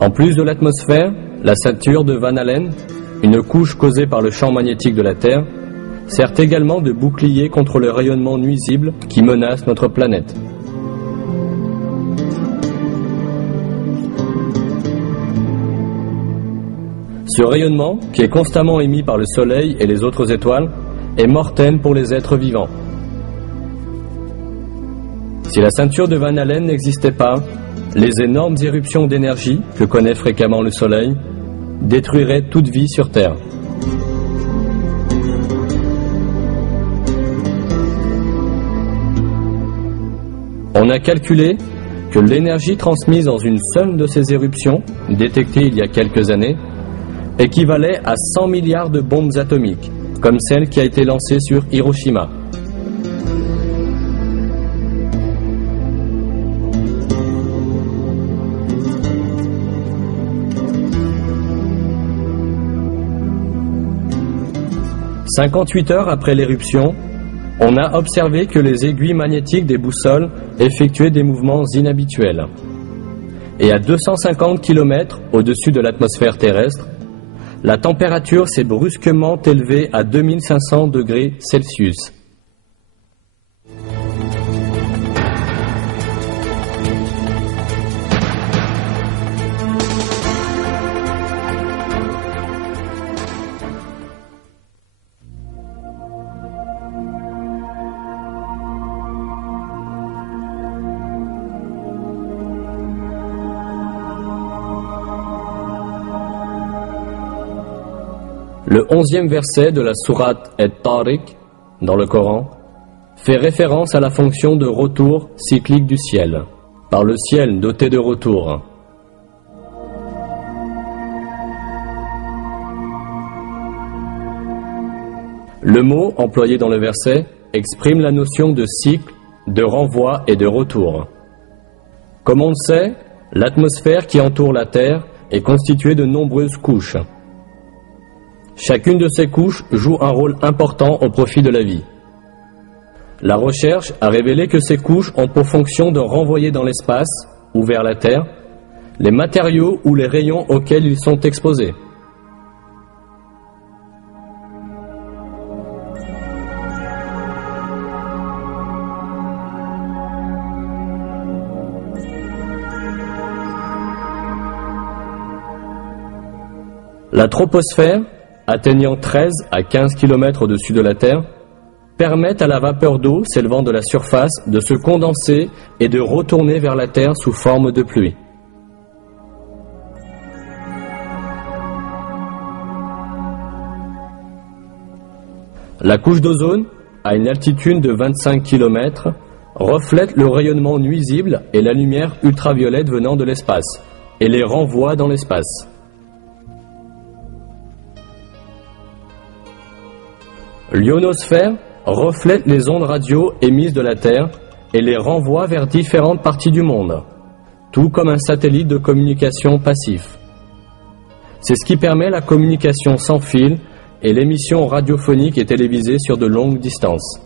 En plus de l'atmosphère, la ceinture de Van Allen, une couche causée par le champ magnétique de la Terre, sert également de bouclier contre le rayonnement nuisible qui menace notre planète. Ce rayonnement, qui est constamment émis par le Soleil et les autres étoiles, est mortel pour les êtres vivants. Si la ceinture de Van Allen n'existait pas, les énormes éruptions d'énergie que connaît fréquemment le Soleil détruiraient toute vie sur Terre. On a calculé que l'énergie transmise dans une seule de ces éruptions, détectée il y a quelques années, équivalait à 100 milliards de bombes atomiques, comme celle qui a été lancée sur Hiroshima. « 58 heures après l'éruption, on a observé que les aiguilles magnétiques des boussoles effectuaient des mouvements inhabituels. Et à 250 km au-dessus de l'atmosphère terrestre, la température s'est brusquement élevée à 2500 degrés Celsius. Le 11e verset de la sourate At-Tariq, dans le Coran, fait référence à la fonction de retour cyclique du ciel, par le ciel doté de retour. Le mot employé dans le verset exprime la notion de cycle, de renvoi et de retour. Comme on le sait, l'atmosphère qui entoure la Terre est constituée de nombreuses couches. Chacune de ces couches joue un rôle important au profit de la vie. La recherche a révélé que ces couches ont pour fonction de renvoyer dans l'espace, ou vers la Terre, les matériaux ou les rayons auxquels ils sont exposés. La troposphère, atteignant 13 à 15 km au-dessus de la Terre, permettent à la vapeur d'eau s'élevant de la surface de se condenser et de retourner vers la Terre sous forme de pluie. La couche d'ozone, à une altitude de 25 km, reflète le rayonnement nuisible et la lumière ultraviolette venant de l'espace, et les renvoie dans l'espace. L'ionosphère reflète les ondes radio émises de la Terre et les renvoie vers différentes parties du monde, tout comme un satellite de communication passif. C'est ce qui permet la communication sans fil et l'émission radiophonique et télévisée sur de longues distances.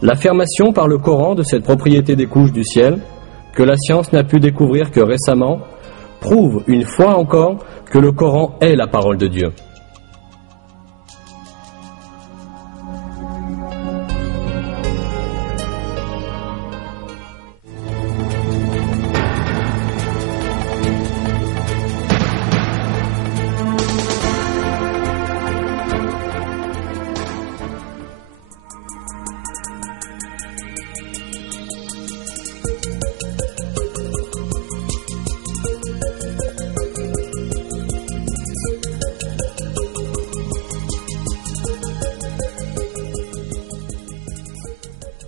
L'affirmation par le Coran de cette propriété des couches du ciel, que la science n'a pu découvrir que récemment, prouve une fois encore que le Coran est la parole de Dieu.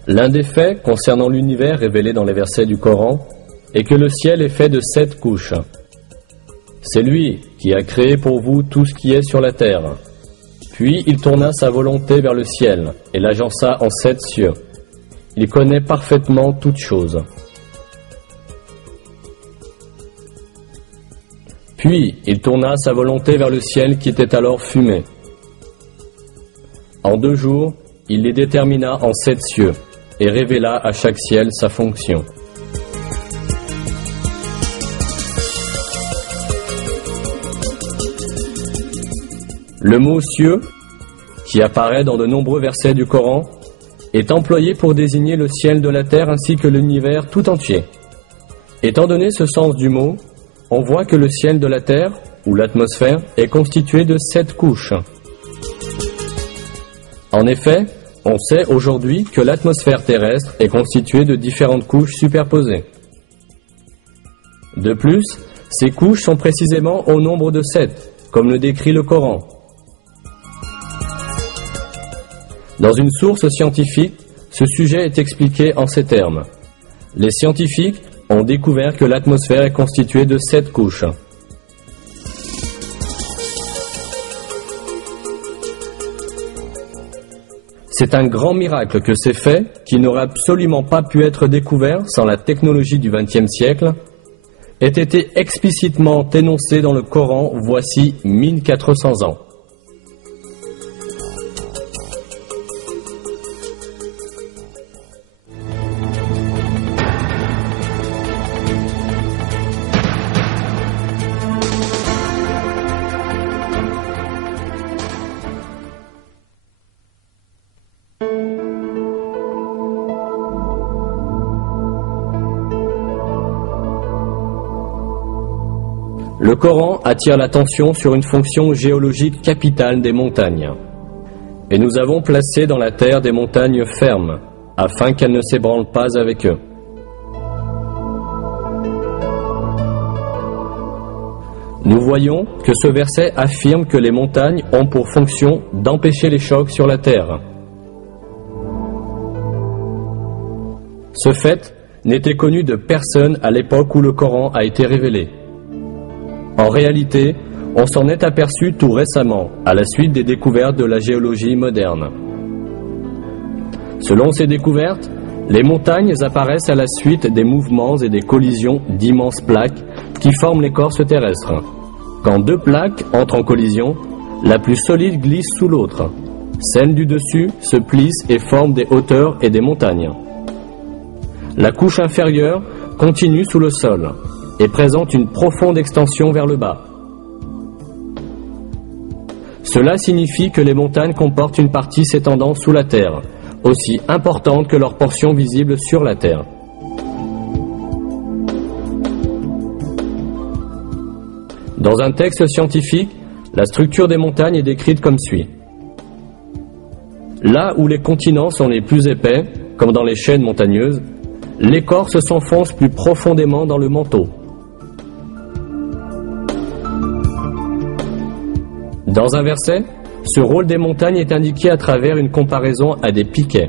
L'un des faits concernant l'univers révélé dans les versets du Coran est que le ciel est fait de 7 couches. C'est lui qui a créé pour vous tout ce qui est sur la terre. Puis il tourna sa volonté vers le ciel et l'agença en 7 cieux. Il connaît parfaitement toutes choses. Puis il tourna sa volonté vers le ciel qui était alors fumé. En 2 jours, il les détermina en 7 cieux et révéla à chaque ciel sa fonction. Le mot cieux, qui apparaît dans de nombreux versets du Coran, est employé pour désigner le ciel de la terre ainsi que l'univers tout entier. Étant donné ce sens du mot, on voit que le ciel de la terre, ou l'atmosphère, est constitué de 7 couches. En effet, on sait aujourd'hui que l'atmosphère terrestre est constituée de différentes couches superposées. De plus, ces couches sont précisément au nombre de 7, comme le décrit le Coran. Dans une source scientifique, ce sujet est expliqué en ces termes. Les scientifiques ont découvert que l'atmosphère est constituée de 7 couches. C'est un grand miracle que ces faits, qui n'auraient absolument pas pu être découverts sans la technologie du XXe siècle, aient été explicitement énoncés dans le Coran voici 1400 ans. Le Coran attire l'attention sur une fonction géologique capitale des montagnes. Et nous avons placé dans la terre des montagnes fermes, afin qu'elles ne s'ébranlent pas avec eux. Nous voyons que ce verset affirme que les montagnes ont pour fonction d'empêcher les chocs sur la terre. Ce fait n'était connu de personne à l'époque où le Coran a été révélé. En réalité, on s'en est aperçu tout récemment, à la suite des découvertes de la géologie moderne. Selon ces découvertes, les montagnes apparaissent à la suite des mouvements et des collisions d'immenses plaques qui forment l'écorce terrestre. Quand 2 plaques entrent en collision, la plus solide glisse sous l'autre. Celle du dessus se plisse et forme des hauteurs et des montagnes. La couche inférieure continue sous le sol et présente une profonde extension vers le bas. Cela signifie que les montagnes comportent une partie s'étendant sous la terre, aussi importante que leur portion visible sur la terre. Dans un texte scientifique, la structure des montagnes est décrite comme suit. Là où les continents sont les plus épais, comme dans les chaînes montagneuses, l'écorce s'enfonce plus profondément dans le manteau. Dans un verset, ce rôle des montagnes est indiqué à travers une comparaison à des piquets.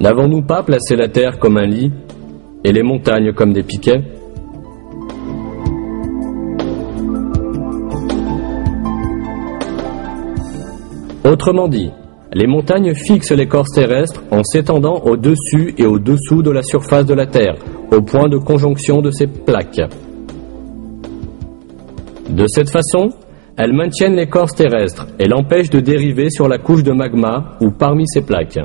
N'avons-nous pas placé la terre comme un lit et les montagnes comme des piquets ? Autrement dit, les montagnes fixent l'écorce terrestre en s'étendant au-dessus et au-dessous de la surface de la Terre, au point de conjonction de ces plaques. De cette façon, elles maintiennent l'écorce terrestre et l'empêchent de dériver sur la couche de magma ou parmi ces plaques.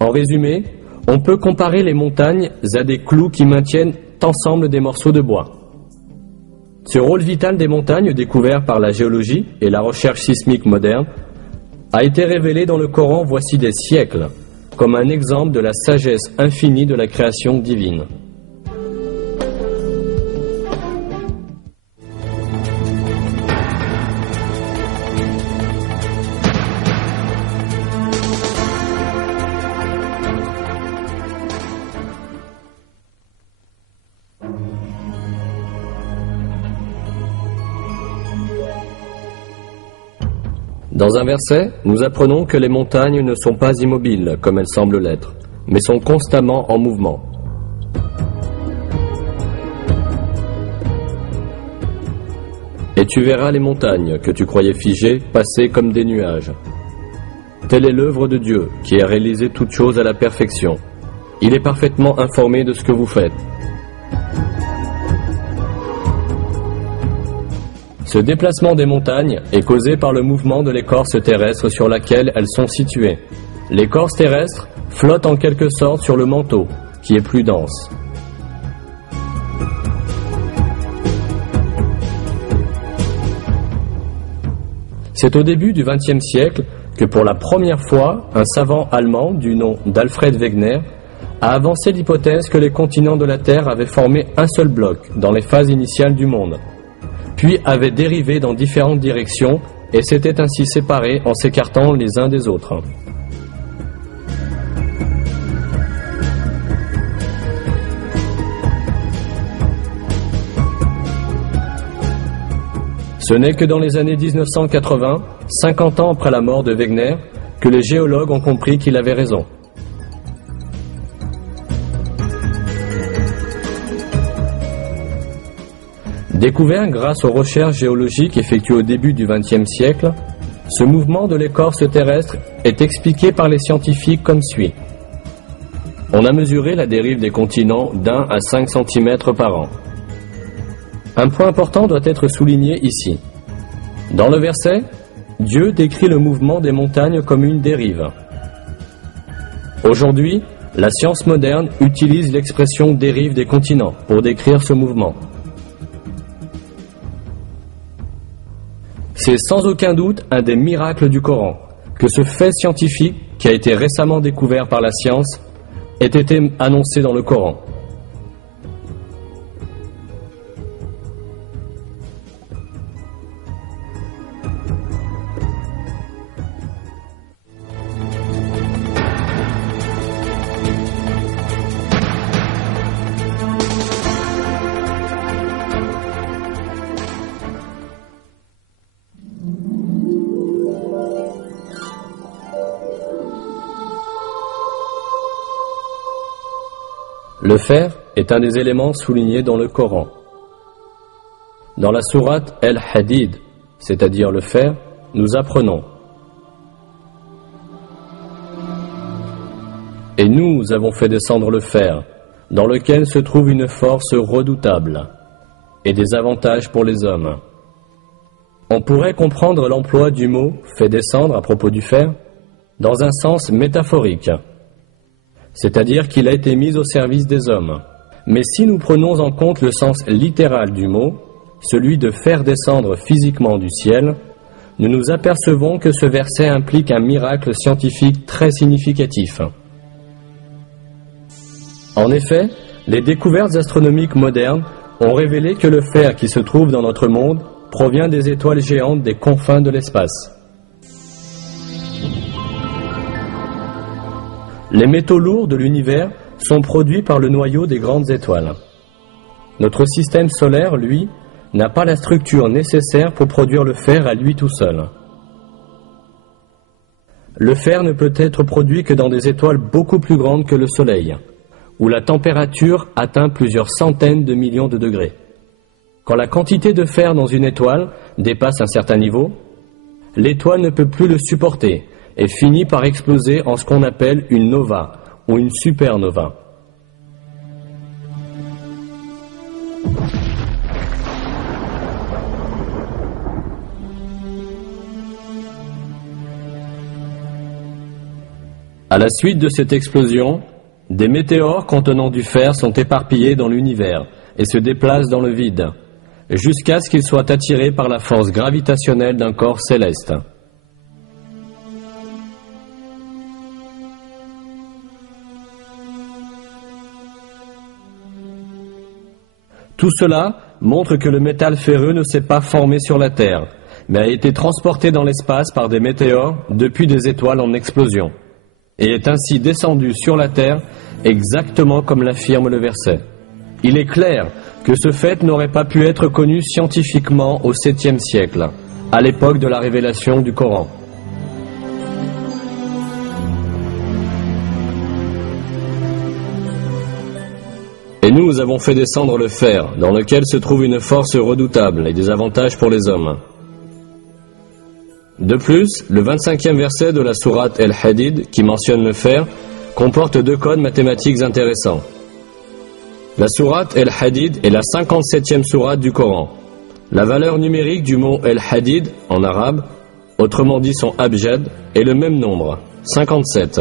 En résumé, on peut comparer les montagnes à des clous qui maintiennent ensemble des morceaux de bois. Ce rôle vital des montagnes, découvert par la géologie et la recherche sismique moderne, a été révélé dans le Coran voici des siècles, comme un exemple de la sagesse infinie de la création divine. Dans un verset, nous apprenons que les montagnes ne sont pas immobiles comme elles semblent l'être, mais sont constamment en mouvement. Et tu verras les montagnes que tu croyais figées passer comme des nuages. Telle est l'œuvre de Dieu qui a réalisé toutes choses à la perfection. Il est parfaitement informé de ce que vous faites. Ce déplacement des montagnes est causé par le mouvement de l'écorce terrestre sur laquelle elles sont situées. L'écorce terrestre flotte en quelque sorte sur le manteau, qui est plus dense. C'est au début du XXe siècle que pour la première fois, un savant allemand du nom d'Alfred Wegener a avancé l'hypothèse que les continents de la Terre avaient formé un seul bloc dans les phases initiales du monde, puis avaient dérivé dans différentes directions et s'étaient ainsi séparés en s'écartant les uns des autres. Ce n'est que dans les années 1980, 50 ans après la mort de Wegener, que les géologues ont compris qu'il avait raison. Découvert grâce aux recherches géologiques effectuées au début du XXe siècle, ce mouvement de l'écorce terrestre est expliqué par les scientifiques comme suit. On a mesuré la dérive des continents d'1 à 5 cm par an. Un point important doit être souligné ici. Dans le verset, Dieu décrit le mouvement des montagnes comme une dérive. Aujourd'hui, la science moderne utilise l'expression dérive des continents pour décrire ce mouvement. C'est sans aucun doute un des miracles du Coran que ce fait scientifique, qui a été récemment découvert par la science, ait été annoncé dans le Coran. Le fer est un des éléments soulignés dans le Coran. Dans la sourate El-Hadid, c'est-à-dire le fer, nous apprenons: Et nous avons fait descendre le fer, dans lequel se trouve une force redoutable, et des avantages pour les hommes. On pourrait comprendre l'emploi du mot « fait descendre » à propos du fer dans un sens métaphorique, c'est-à-dire qu'il a été mis au service des hommes. Mais si nous prenons en compte le sens littéral du mot, celui de faire descendre physiquement du ciel, nous nous apercevons que ce verset implique un miracle scientifique très significatif. En effet, les découvertes astronomiques modernes ont révélé que le fer qui se trouve dans notre monde provient des étoiles géantes des confins de l'espace. Les métaux lourds de l'univers sont produits par le noyau des grandes étoiles. Notre système solaire, lui, n'a pas la structure nécessaire pour produire le fer à lui tout seul. Le fer ne peut être produit que dans des étoiles beaucoup plus grandes que le Soleil, où la température atteint plusieurs centaines de millions de degrés. Quand la quantité de fer dans une étoile dépasse un certain niveau, l'étoile ne peut plus le supporter et finit par exploser en ce qu'on appelle une nova ou une supernova. À la suite de cette explosion, des météores contenant du fer sont éparpillés dans l'univers et se déplacent dans le vide, jusqu'à ce qu'ils soient attirés par la force gravitationnelle d'un corps céleste. Tout cela montre que le métal ferreux ne s'est pas formé sur la Terre, mais a été transporté dans l'espace par des météores depuis des étoiles en explosion, et est ainsi descendu sur la Terre exactement comme l'affirme le verset. Il est clair que ce fait n'aurait pas pu être connu scientifiquement au 7e siècle, à l'époque de la révélation du Coran. Et nous avons fait descendre le fer, dans lequel se trouve une force redoutable et des avantages pour les hommes. De plus, le 25e verset de la sourate El-Hadid, qui mentionne le fer, comporte deux codes mathématiques intéressants. La sourate El-Hadid est la 57e sourate du Coran. La valeur numérique du mot El-Hadid, en arabe, autrement dit son abjad, est le même nombre, 57.